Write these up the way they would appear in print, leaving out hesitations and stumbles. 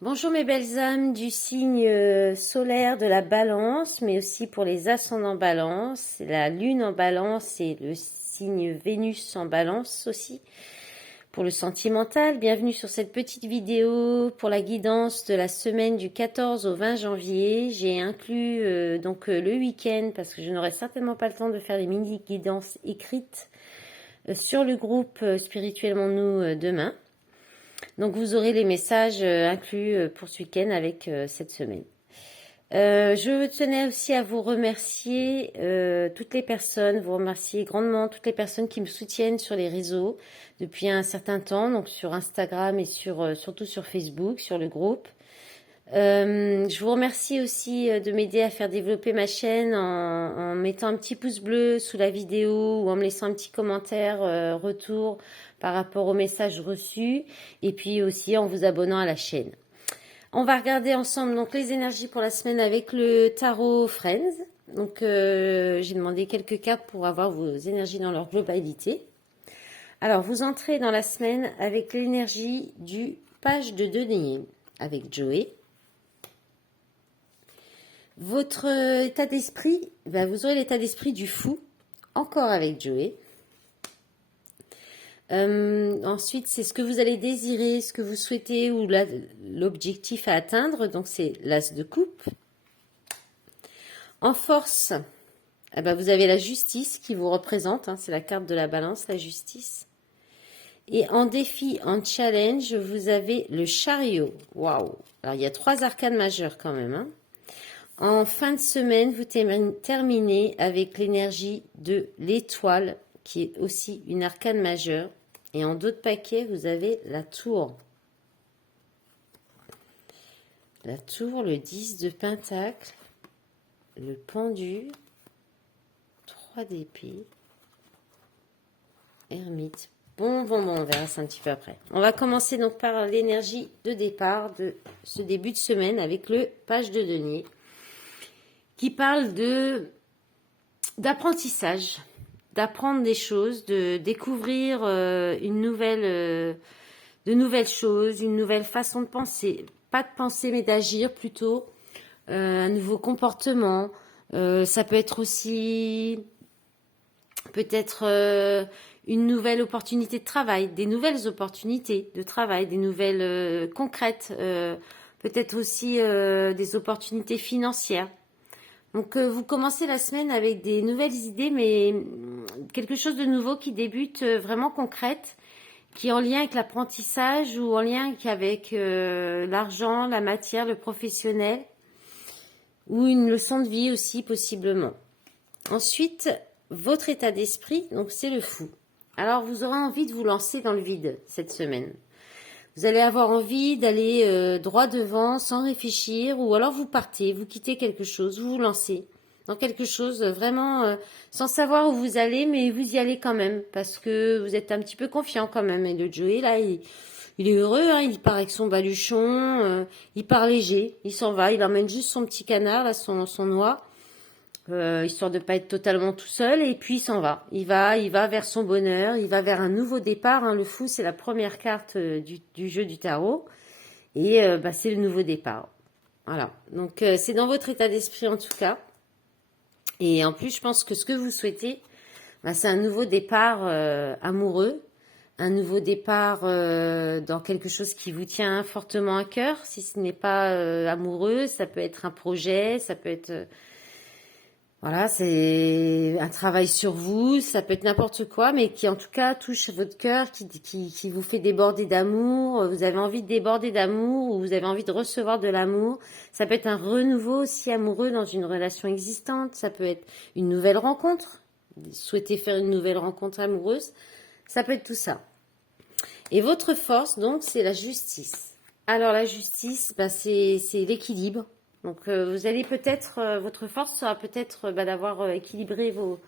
Bonjour mes belles âmes du signe solaire de la balance, mais aussi pour les ascendants balance, la lune en balance et le signe Vénus en balance aussi. Pour le sentimental, bienvenue sur cette petite vidéo pour la guidance de la semaine du 14 au 20 janvier. J'ai inclus le week-end parce que je n'aurai certainement pas le temps de faire les mini guidances écrites sur le groupe Spirituellement Nous demain. Donc vous aurez les messages inclus pour ce week-end avec cette semaine. Je tenais aussi à vous remercier toutes les personnes, vous remercier grandement toutes les personnes qui me soutiennent sur les réseaux depuis un certain temps, donc sur Instagram et surtout sur Facebook, sur le groupe. Je vous remercie aussi de m'aider à faire développer ma chaîne en mettant un petit pouce bleu sous la vidéo ou en me laissant un petit commentaire retour par rapport aux messages reçus et puis aussi en vous abonnant à la chaîne. On va regarder ensemble donc les énergies pour la semaine avec le tarot Friends. Donc j'ai demandé quelques cartes pour avoir vos énergies dans leur globalité. Alors vous entrez dans la semaine avec l'énergie du page de denier avec Joey. Votre état d'esprit, vous aurez l'état d'esprit du fou, encore avec Joey. Ensuite, c'est ce que vous allez désirer, ce que vous souhaitez ou l'objectif à atteindre. Donc, c'est l'as de coupe. En force, vous avez la justice qui vous représente. C'est la carte de la balance, la justice. Et en défi, en challenge, vous avez le chariot. Waouh! Alors, il y a 3 arcanes majeures quand même. En fin de semaine, vous terminez avec l'énergie de l'étoile, qui est aussi une arcane majeure. Et en dos de paquet, vous avez la tour. La tour, le 10 de pentacle, le pendu, 3 d'épée, ermite. Bon, on verra ça un petit peu après. On va commencer donc par l'énergie de départ de ce début de semaine avec le page de denier, qui parle d'apprentissage, d'apprendre des choses, de découvrir de nouvelles choses, une nouvelle façon de penser, pas de penser mais d'agir plutôt, un nouveau comportement. Ça peut être aussi peut-être une nouvelle opportunité de travail, des nouvelles opportunités de travail, des nouvelles concrètes, peut-être aussi des opportunités financières. Donc vous commencez la semaine avec des nouvelles idées, mais quelque chose de nouveau qui débute vraiment concrète, qui est en lien avec l'apprentissage ou en lien avec l'argent, la matière, le professionnel, ou une leçon de vie aussi possiblement. Ensuite, votre état d'esprit, donc c'est le fou. Alors vous aurez envie de vous lancer dans le vide cette semaine. Vous allez avoir envie d'aller droit devant sans réfléchir, ou alors vous partez, vous quittez quelque chose, vous vous lancez dans quelque chose vraiment sans savoir où vous allez, mais vous y allez quand même parce que vous êtes un petit peu confiant quand même. Et le Joey là, il est heureux, il part avec son baluchon, il part léger, il s'en va, il emmène juste son petit canard là, son oie. Histoire de pas être totalement tout seul, et puis il s'en va. Il va vers son bonheur, il va vers un nouveau départ. Le fou, c'est la première carte du jeu du tarot, et c'est le nouveau départ. Voilà. Donc c'est dans votre état d'esprit en tout cas. Et en plus, je pense que ce que vous souhaitez, c'est un nouveau départ amoureux, un nouveau départ dans quelque chose qui vous tient fortement à cœur. Si ce n'est pas amoureux, ça peut être un projet, ça peut être voilà, c'est un travail sur vous, ça peut être n'importe quoi, mais qui en tout cas touche votre cœur, qui vous fait déborder d'amour. Vous avez envie de déborder d'amour ou vous avez envie de recevoir de l'amour. Ça peut être un renouveau aussi amoureux dans une relation existante. Ça peut être une nouvelle rencontre. Souhaitez faire une nouvelle rencontre amoureuse. Ça peut être tout ça. Et votre force, donc, c'est la justice. Alors la justice, c'est l'équilibre. Donc vous allez peut-être, votre force sera peut-être d'avoir équilibré vos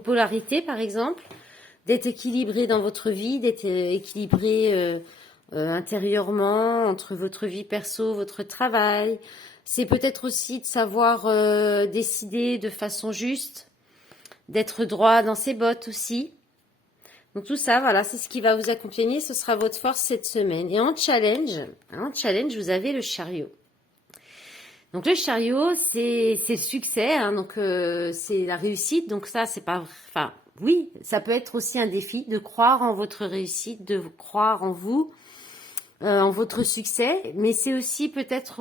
polarités par exemple, d'être équilibré dans votre vie, d'être équilibré intérieurement entre votre vie perso, votre travail. C'est peut-être aussi de savoir décider de façon juste, d'être droit dans ses bottes aussi. Donc tout ça, voilà, c'est ce qui va vous accompagner. Ce sera votre force cette semaine. Et en challenge, vous avez le chariot. Donc le chariot, c'est le succès, hein, donc c'est la réussite. Donc ça, c'est pas, enfin, oui, ça peut être aussi un défi de croire en votre réussite, de croire en vous, en votre succès. Mais c'est aussi peut-être,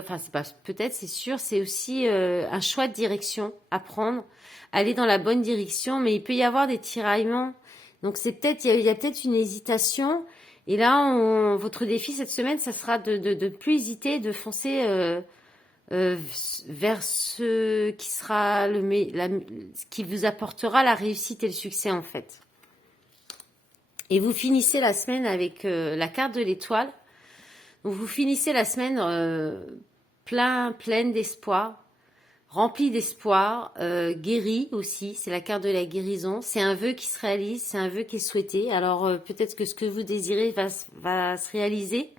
enfin c'est pas peut-être, c'est sûr, c'est aussi un choix de direction à prendre, aller dans la bonne direction. Mais il peut y avoir des tiraillements. Donc c'est peut-être, il y a peut-être une hésitation. Et là, votre défi cette semaine, ça sera de plus hésiter, de foncer. Vers ce qui sera ce qui vous apportera la réussite et le succès en fait. Et vous finissez la semaine avec la carte de l'étoile. Donc vous finissez la semaine pleine d'espoir, rempli d'espoir, guéri aussi. C'est la carte de la guérison. C'est un vœu qui se réalise, c'est un vœu qui est souhaité. Alors peut-être que ce que vous désirez va se réaliser.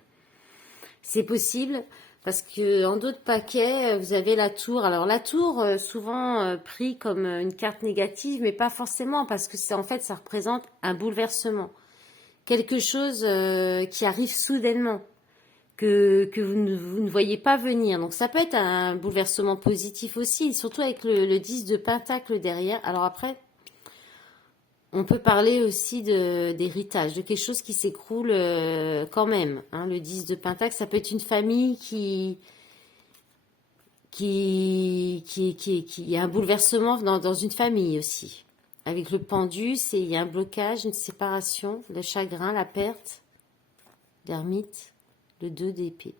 C'est possible. Parce que en d'autres paquets, vous avez la tour. Alors la tour, souvent pris comme une carte négative, mais pas forcément, parce que en fait, ça représente un bouleversement. Quelque chose qui arrive soudainement, que vous ne voyez pas venir. Donc ça peut être un bouleversement positif aussi, surtout avec le 10 de Pentacle derrière. Alors après, on peut parler aussi d'héritage, de quelque chose qui s'écroule quand même. Hein. Le 10 de Pentacle, ça peut être une famille qui a un bouleversement dans une famille aussi. Avec le pendu, il y a un blocage, une séparation, le chagrin, la perte, l'ermite, le 2 d'épée.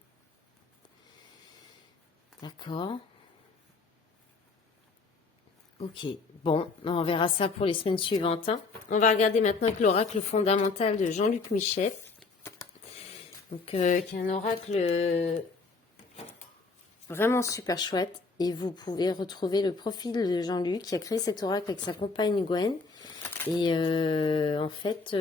D'accord. Ok, bon, on verra ça pour les semaines suivantes. Hein. On va regarder maintenant avec l'oracle fondamental de Jean-Luc Michel. Donc, qui est un oracle vraiment super chouette. Et vous pouvez retrouver le profil de Jean-Luc qui a créé cet oracle avec sa compagne Gwen. Et en fait,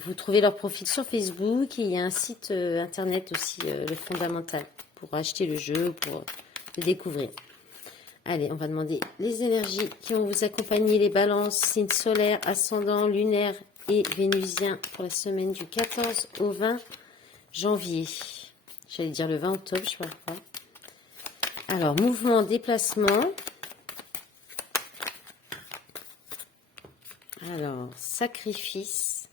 vous trouvez leur profil sur Facebook. Et il y a un site internet aussi, le fondamental, pour acheter le jeu, pour le découvrir. Allez, on va demander les énergies qui vont vous accompagner, les balances, signes solaires, ascendant, lunaire et vénusien pour la semaine du 14 au 20 janvier. J'allais dire le 20 octobre, je ne sais pas. Alors, mouvement, déplacement. Alors, sacrifice,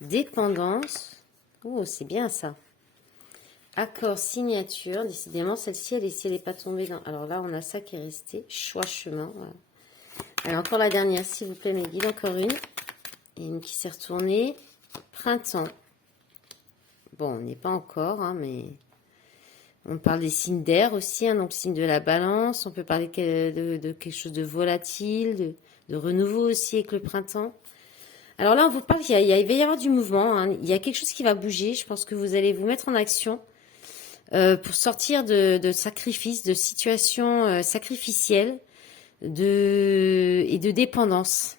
dépendance. Oh, c'est bien ça. Accord, signature. Décidément, celle-ci, elle n'est pas tombée dans... Alors là, on a ça qui est resté. Choix, chemin. Voilà. Allez, encore la dernière, s'il vous plaît, mes guides. Encore une. Et une qui s'est retournée. Printemps. Bon, on n'est pas encore, hein, mais... On parle des signes d'air aussi, hein, donc le signe de la balance. On peut parler de quelque chose de volatile, de renouveau aussi avec le printemps. Alors là, on vous parle il va y avoir du mouvement. Hein. Il y a quelque chose qui va bouger. Je pense que vous allez vous mettre en action pour sortir de sacrifices, de situations sacrificielles et de dépendance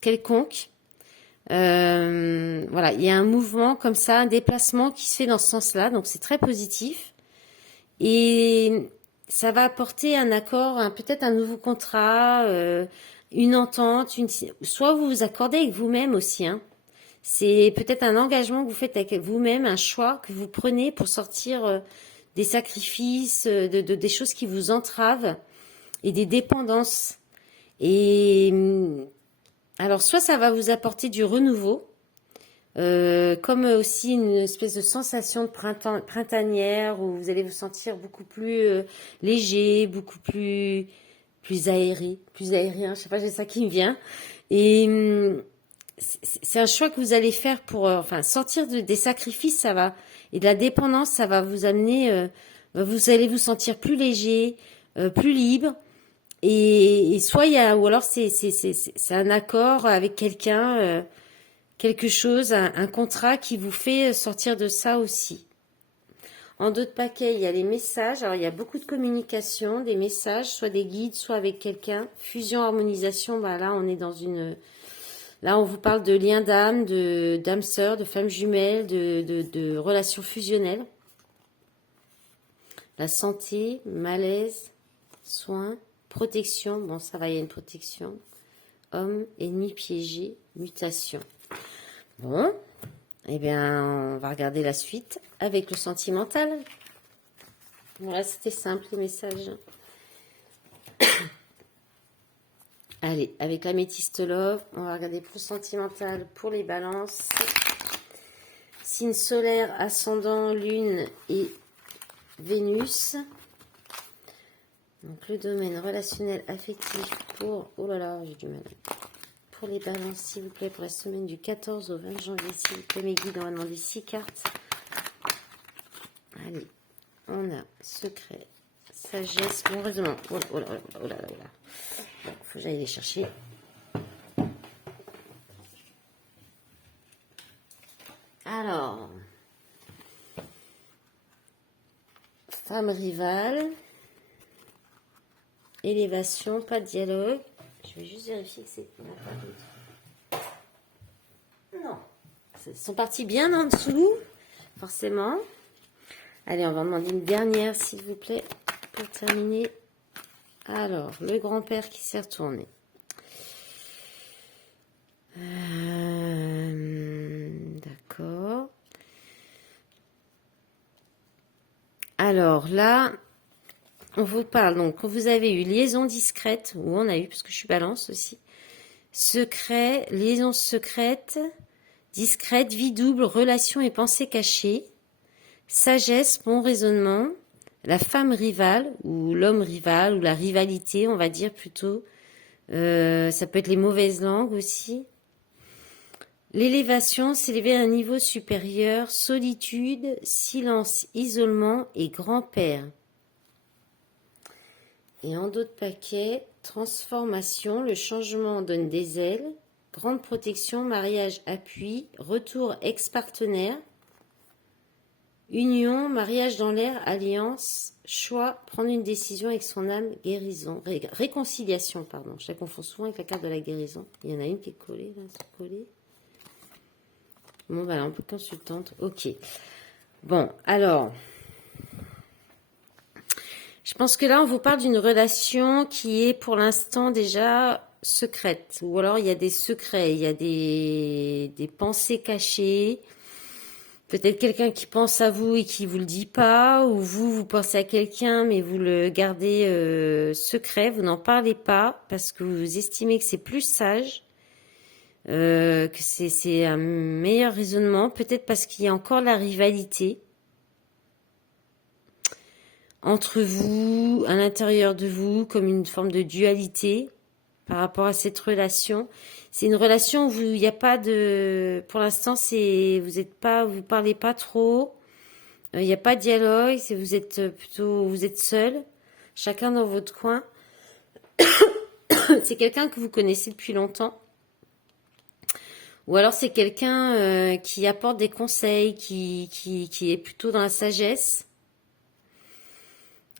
quelconque. Voilà, il y a un mouvement comme ça, un déplacement qui se fait dans ce sens-là. Donc c'est très positif. Et ça va apporter un accord, peut-être un nouveau contrat, une entente, soit vous vous accordez avec vous-même aussi. Hein. C'est peut-être un engagement que vous faites avec vous-même, un choix que vous prenez pour sortir des sacrifices, des choses qui vous entravent et des dépendances. Et alors, soit ça va vous apporter du renouveau, comme aussi une espèce de sensation de printanière où vous allez vous sentir beaucoup plus léger, beaucoup plus aérien, je sais pas, j'ai ça qui me vient. Et c'est un choix que vous allez faire pour sortir des sacrifices, ça va, et de la dépendance, ça va vous amener, vous allez vous sentir plus léger, plus libre. Et soit ou alors c'est un accord avec quelqu'un. Quelque chose, un contrat qui vous fait sortir de ça aussi. En d'autres paquets, il y a les messages. Alors, il y a beaucoup de communication, des messages, soit des guides, soit avec quelqu'un. Fusion, harmonisation, là, on est dans une... Là, on vous parle de liens d'âme, d'âme sœur, de femmes jumelles, de relations fusionnelles. La santé, malaise, soins, protection. Bon, ça va, il y a une protection. homme, ennemi piégé, mutation. Bon, eh bien, on va regarder la suite avec le sentimental. Voilà, c'était simple les messages. Allez, avec l'améthyste love, on va regarder plus sentimental pour les balances. Signe solaire, ascendant, lune et Vénus. Donc le domaine relationnel affectif pour... Oh là là, j'ai du mal. Pour les balances, s'il vous plaît, pour la semaine du 14 au 20 janvier, s'il vous plaît, mes guides, on va demander 6 cartes. Allez, on a secret, sagesse, bon raisonnement. Oh là, oh là, oh là, oh là. Bon, faut que j'aille les chercher. Alors, femme rivale, élévation, pas de dialogue. Je vais juste vérifier que c'est... Non, ils sont partis bien en dessous, forcément. Allez, on va demander une dernière, s'il vous plaît, pour terminer. Alors, le grand-père qui s'est retourné. D'accord. Alors là, on vous parle, donc, quand vous avez eu liaison discrète, ou on a eu, parce que je suis balance aussi, secret, liaison secrète, discrète, vie double, relation et pensée cachée, sagesse, bon raisonnement, la femme rivale, ou l'homme rival, ou la rivalité, on va dire plutôt, ça peut être les mauvaises langues aussi. L'élévation, s'élever à un niveau supérieur, solitude, silence, isolement et grand-père. Et en d'autres paquets, transformation, le changement donne des ailes, grande protection, mariage, appui, retour ex-partenaire, union, mariage dans l'air, alliance, choix, prendre une décision avec son âme, guérison, réconciliation, pardon, je la confonds souvent avec la carte de la guérison. Il y en a une qui est collée, là, c'est collé. Bon, bah là, un peu consultante, ok. Bon, alors... Je pense que là, on vous parle d'une relation qui est pour l'instant déjà secrète. Ou alors, il y a des secrets, il y a des pensées cachées. Peut-être quelqu'un qui pense à vous et qui vous le dit pas. Ou vous pensez à quelqu'un, mais vous le gardez secret. Vous n'en parlez pas parce que vous estimez que c'est plus sage. Que c'est un meilleur raisonnement. Peut-être parce qu'il y a encore la rivalité entre vous, à l'intérieur de vous, comme une forme de dualité par rapport à cette relation. C'est une relation où il n'y a pas de... Pour l'instant, vous parlez pas trop, il n'y a pas de dialogue, vous êtes seul, chacun dans votre coin. C'est quelqu'un que vous connaissez depuis longtemps. Ou alors c'est quelqu'un qui apporte des conseils, qui est plutôt dans la sagesse.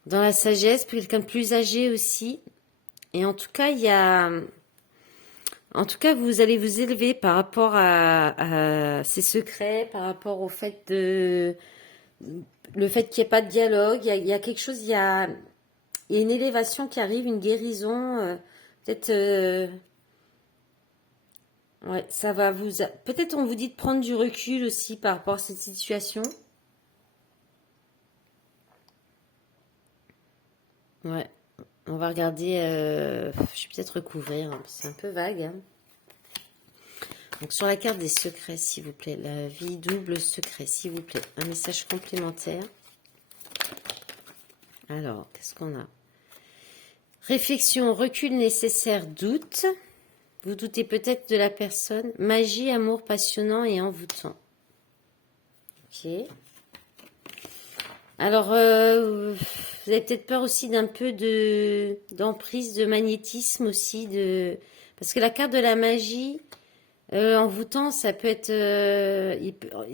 Dans la sagesse, quelqu'un de plus âgé aussi. Et en tout cas, vous allez vous élever par rapport à ces secrets, par rapport au fait le fait qu'il n'y ait pas de dialogue. Il y a quelque chose, il y a une élévation qui arrive, une guérison. Peut-être, ouais, ça va peut-être on vous dit de prendre du recul aussi par rapport à cette situation. Ouais, on va regarder, je vais peut-être recouvrir, hein, c'est un peu vague. Hein. Donc sur la carte des secrets, s'il vous plaît, la vie double secret, s'il vous plaît, un message complémentaire. Alors, qu'est-ce qu'on a? Réflexion, recul nécessaire, doute. Vous doutez peut-être de la personne. Magie, amour passionnant et envoûtant. Ok. Alors, vous avez peut-être peur aussi d'un peu d'emprise, de magnétisme aussi, parce que la carte de la magie, envoûtant, ça peut être,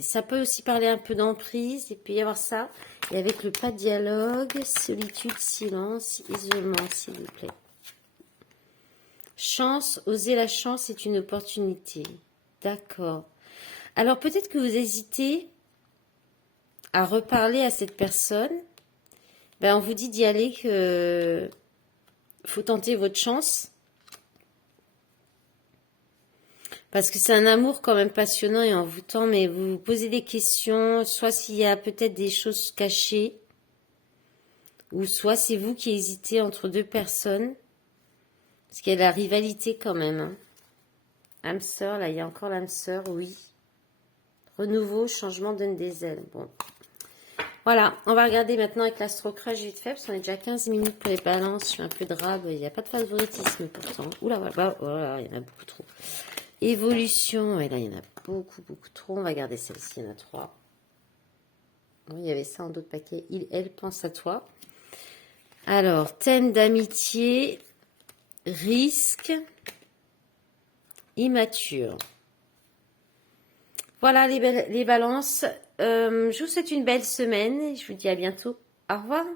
ça peut aussi parler un peu d'emprise, il peut y avoir ça. Et avec le pas de dialogue, solitude, silence, isolement, s'il vous plaît. Chance, oser la chance est une opportunité. D'accord. Alors peut-être que vous hésitez à reparler à cette personne. Ben, on vous dit d'y aller, que faut tenter votre chance. Parce que c'est un amour quand même passionnant et envoûtant, mais vous vous posez des questions, soit s'il y a peut-être des choses cachées, ou soit c'est vous qui hésitez entre deux personnes, parce qu'il y a de la rivalité quand même. Hein. Âme sœur, là il y a encore l'âme sœur, oui. Renouveau, changement donne des ailes. Bon. Voilà, on va regarder maintenant avec l'astrocrage vite fait, parce qu'on est déjà 15 minutes pour les balances, je suis un peu drabe, il n'y a pas de favoritisme pourtant. Oula, voilà, il y en a beaucoup trop. Évolution, et là il y en a beaucoup trop, on va garder celle-ci, il y en a 3. Oui, il y avait ça en d'autres paquets, elle pense à toi. Alors, thème d'amitié, risque, immature. Voilà les balances. Je vous souhaite une belle semaine et je vous dis à bientôt. Au revoir.